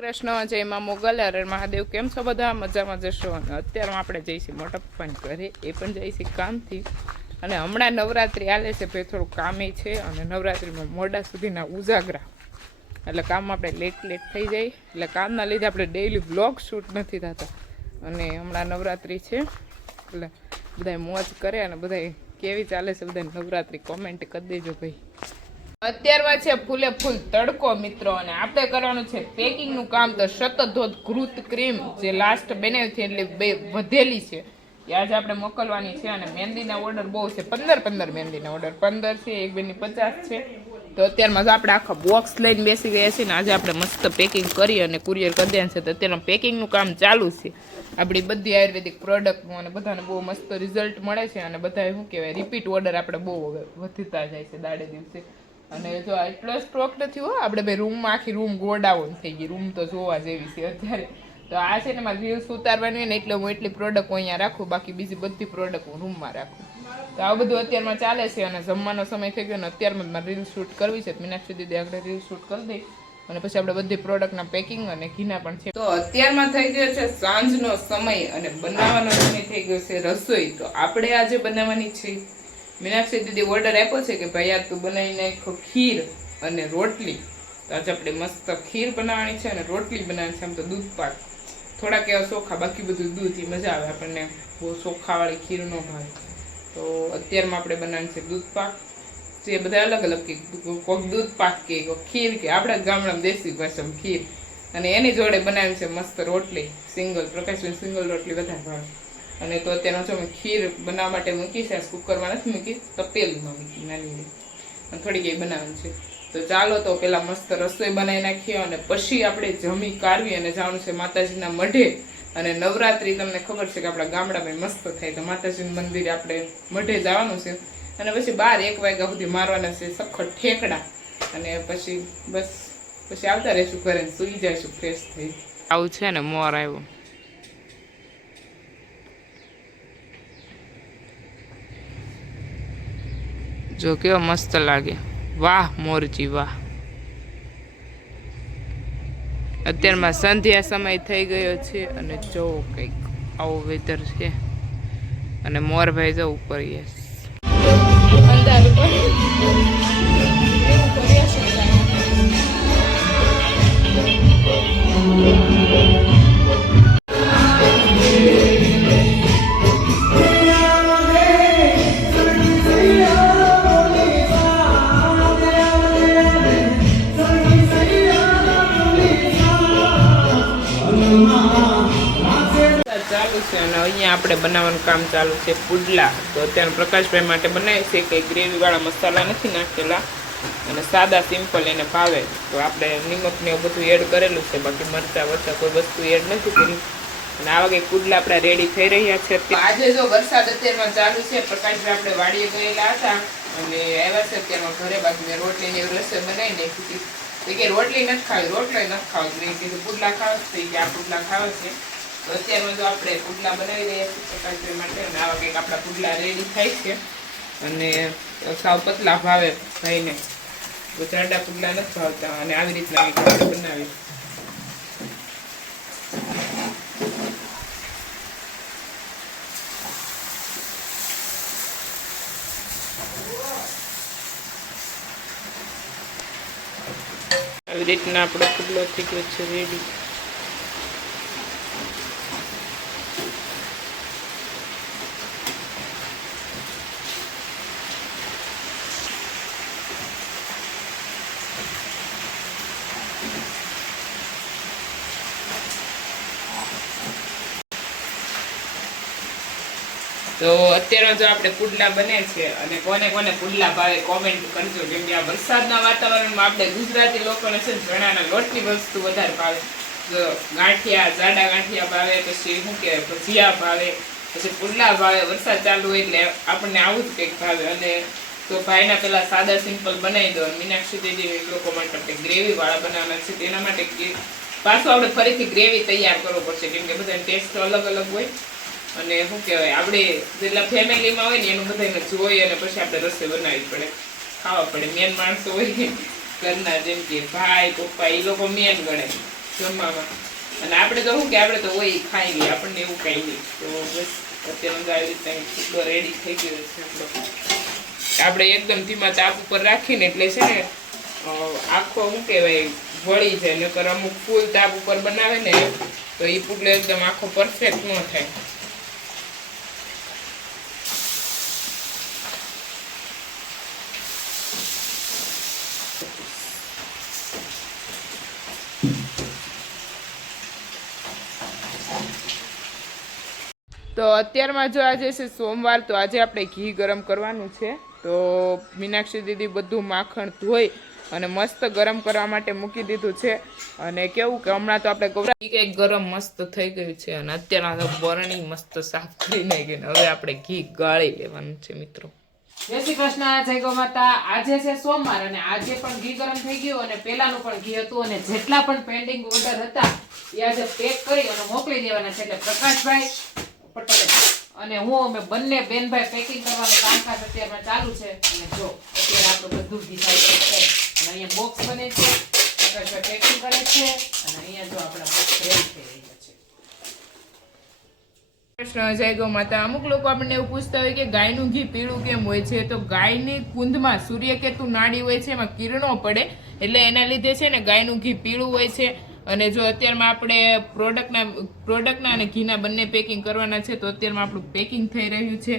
કૃષ્ણ જય માં મોગલ હરે મહાદેવ. કેમ છો બધા? મજામાં જશો. અને અત્યારમાં આપણે જઈશું મોટા પપ્પાને ઘરે, એ પણ જઈશું કામથી. અને હમણાં નવરાત્રિ હાલે છે, ભાઈ થોડું કામે છે. અને નવરાત્રિમાં મોડા સુધીના ઉજાગરા, એટલે કામ આપણે લેટ થઈ જાય, એટલે કામના લીધે આપણે ડેઈલી વ્લોગ શૂટ નથી થતા. અને હમણાં નવરાત્રિ છે એટલે બધા મોજ કરે. અને બધા કેવી ચાલે છે બધા નવરાત્રિ કોમેન્ટ કરી દેજો ભાઈ. અત્યારમાં છે ફૂલે ફૂલ તડકો મિત્રો, અને આપણે કરવાનું છે પેકિંગ નું કામ. તો શતધોધ ઘૃત ક્રીમ જે લાસ્ટ બનાવી છે એટલે બે વધેલી છે એ આજે આપણે મોકલવાની છે. અને મહેંદીના ઓર્ડર બહુ છે, 15 મહેંદીના ઓર્ડર, 15 છે, એક બેની 50 છે. તો અત્યારમાં તો આપણે આખા બોક્સ લઈને બેસી ગયા છીએ ને આજે આપણે મસ્ત પેકિંગ કરી અને કુરિયર કરી દેવાનું છે. તો અત્યારમાં પેકિંગનું કામ ચાલુ છે આપણી બધી આયુર્વેદિક પ્રોડક્ટનું, અને બધાને બહુ મસ્ત રિઝલ્ટ મળે છે. અને બધા શું કહેવાય રિપીટ ઓર્ડર આપણે બહુ વધતા જાય છે દાડે દિવસે. અને જો એટલો સ્ટોક નથી હો, આપણે ભાઈ રૂમમાં આખી રૂમ ગોડાઉન થઈ ગઈ, રૂમ તો જોવા જેવી છે અત્યારે. તો આ છે ને મારે રીલ્સ ઉતારવાની હોય ને એટલે હું એટલી પ્રોડક્ટ અહીંયા રાખું, બાકી બીજી બધી પ્રોડક્ટ હું રૂમમાં રાખું. તો આવું બધું અત્યારમાં ચાલે છે. અને જમવાનો સમય થઈ ગયો ને અત્યારમાં મારે રીલ શૂટ કરવી છે. મીનાક્ષી દીદી આપણે રીલ શૂટ કરી દઈ અને પછી આપણે બધી પ્રોડક્ટના પેકિંગ અને ઘીના પણ છે. તો અત્યારમાં થઈ ગયો છે સાંજનો સમય અને બનાવવાનો સમય થઈ ગયો છે રસોઈ. તો આપણે આજે બનાવવાની છે, મીનાક્ષી દીદી ઓર્ડર આપ્યો છે કે ભાઈ આ તું બનાવી નાખો ખીર અને રોટલી. તો આજે આપણે મસ્ત ખીર બનાવવાની છે અને રોટલી બનાવવાની છે. આમ તો દૂધ પાક થોડાક એવા ચોખા, બાકી બધું દૂધથી મજા આવે, આપણને બહુ ચોખાવાળી ખીર ન ભાવે. તો અત્યારમાં આપણે બનાવવાની છે દૂધ પાક, જે બધા અલગ અલગ કે કોઈક દૂધ પાક કે કોઈક ખીર કે આપણા ગામડામાં દેશી ભાષામાં ખીર. અને એની જોડે બનાવી છે મસ્ત રોટલી, સિંગલ, પ્રકાશબેન સિંગલ રોટલી વધારે ભાવે. અને તો અત્યારનો જો મેં ખીર બનાવવા માટે મૂકી છે, કુકરમાં નથી મૂકી, તપેલીમાં મૂકી નાની, અને થોડીક એ બનાવવાની છે. તો ચાલો તો પેલા મસ્ત રસોઈ બનાવી નાખીએ અને પછી આપણે જમી કાઢવી અને જવાનું છે માતાજીના મઢે. અને નવરાત્રિ તમને ખબર છે કે આપણા ગામડામાં મસ્ત થાય, તો માતાજીનું મંદિરે આપણે મઢે જવાનું છે. અને પછી 12-1 વાગ્યા સુધી મારવાના છે સખત ઠેકડા. અને પછી બસ પછી આવતા રહીશું ઘરે, સુઈ જઈશું ફ્રેશ થઈ. આવું છે ને મોર આવ્યો જો, કેવો મસ્ત લાગે. વાહ મોરજી વાહ. અત્યારમાં સંધ્યા સમય થઈ ગયો છે અને જો કંઈક આવો વેધર છે. અને મોરભાઈ જો ઉપર યસ ચાલુ છે. અને અહીંયા આપણે બનાવવાનું કામ ચાલુ છે પુડલા. તો અત્યારે પ્રકાશભાઈ માટે બનાવી છે, કંઈ ગ્રેવીવાળા મસાલા નથી નાખેલા અને સાદા સિમ્પલ એને ભાવે. તો આપણે નિમક ને એવું બધું એડ કરેલું છે, બાકી મરચા વરચા કોઈ વસ્તુ એડ નથી કરી. અને આવા કંઈક પુડલા આપણા રેડી થઈ રહ્યા છે. આજે જો વરસાદ અત્યારમાં ચાલુ છે, પ્રકાશભાઈ આપણે વાડીએ ગયેલા હતા અને આવ્યા છે અત્યારમાં ઘરે. બાકી મેં રોટલી ને રસોઈ બનાવી નાખી હતી કે રોટલી નથી ખાવી, રોટલો નથી ખાવી, મેં કીધું પુડલા ખાવા થઈ ગયા, આ પુડલા ખાવા છે. તો અત્યારમાં જો આપણે પુડલા બનાવી રહ્યા છીએ પ્રકાશભાઈ માટે. અને આવા કંઈક આપણા પુડલા રેડી થાય છે. અને સાવ પતલા ભાવે ભાઈને, તો જાડા પુડલા નથી ભાવતા. અને આવી રીતના કંઈક આપણે બનાવી. આવી રીતના આપણો પુડલો થઈ ગયો છે રેડી. તો અત્યારે જો આપણે પુડલા બને છે. અને કોને કોને પુડલા ભાવે કોમેન્ટ કરજો, કેમ કે આ વરસાદના વાતાવરણમાં આપણે ગુજરાતી લોકોને છે ને ચણાના લોટની વસ્તુ વધારે ભાવે. જો ગાંઠિયા, જાડા ગાંઠિયા ભાવે, પછી શું કહેવાય ભજીયા ભાવે, પછી પુડલા ભાવે. વરસાદ ચાલુ હોય એટલે આપણને આવું જ કંઈક ભાવે. અને તો ભાઈના પેલા સાદા સિમ્પલ બનાવી દો. મીનાક્ષી દીદી લોકો માટે આપણે ગ્રેવીવાળા બનાવવાના છે, તેના માટે પાછું આપણે ફરીથી ગ્રેવી તૈયાર કરવો પડશે, કેમ કે બધાનો ટેસ્ટ અલગ અલગ હોય. અને શું કહેવાય આપણે જેટલા ફેમિલીમાં હોય ને એનું બધાને જોઈ અને પછી આપણે રસોઈ બનાવવી પડે, ખાવા પડે. મેન માણસો હોય ઘરના, જેમ કે ભાઈ પપ્પા, એ લોકો મેન ગણે. જમવામાં. અને આપણે તો શું કે આપણે તો હોય ખાઈ લઈએ, આપણને એવું કાંઈ નહીં. તો બસ અત્યારે આવી રીતના ટુકડો રેડી થઈ ગયો છે આપણો. આપણે એકદમ ધીમા તાપ ઉપર રાખીને એટલે છે ને આખો શું કહેવાય વળી જાય. નકર અમુક ફૂલ તાપ ઉપર બનાવે ને તો એ પુડલો એકદમ આખો પરફેક્ટ ન થાય. તો અત્યારમાં જો આજે છે સોમવાર, તો આજે આપણે ઘી ગરમ કરવાનું છે. તો મીનાક્ષી દીદી બધું માખણ ધોઈ અને મસ્ત ગરમ કરવા માટે મૂકી દીધું છે. અને કેવું કે હમણાં તો આપણે ગૌરા કંઈક ગરમ મસ્ત થઈ ગયું છે અને અત્યારમાં તો બરણી મસ્ત સાફ કરી નાખી. હવે આપણે ઘી ગાળી લેવાનું છે મિત્રો. જય શ્રી કૃષ્ણ, જય ગૌ માતા. આજે છે સોમવાર અને આજે પણ ઘી ગરમ થઈ ગયું અને પેલાનું પણ ઘી હતું અને જેટલા પણ પેન્ડિંગ ઓર્ડર હતા એ આજે પેક કરી અને મોકલી દેવાના છે. એટલે પ્રકાશભાઈ પટેલ અને હું અમે બંને બેનભાઈ પેકિંગ કરવાનું કામકાજ અત્યારમાં ચાલુ છે. અને જો અત્યારે આપણું બધું ઘી થાય છે અને અહીંયા બોક્સ બને છે, પ્રકાશભાઈ પેકિંગ કરે છે અને અહીંયા જો આપણા બોક્સ રેડી થઈ રહ્યા છે. કૃષ્ણ, જય ગૌ માતા. અમુક લોકો આપણને એવું પૂછતા હોય કે ગાયનું ઘી પીળું કેમ હોય છે. તો ગાયની કુંધમાં સૂર્યકેતુ નાડી હોય છે, એમાં કિરણો પડે એટલે એના લીધે છે ને ગાયનું ઘી પીળું હોય છે. અને જો અત્યારમાં આપણે પ્રોડક્ટના અને ઘીના બંને પેકિંગ કરવાના છે. તો અત્યારમાં આપણું પેકિંગ થઈ રહ્યું છે.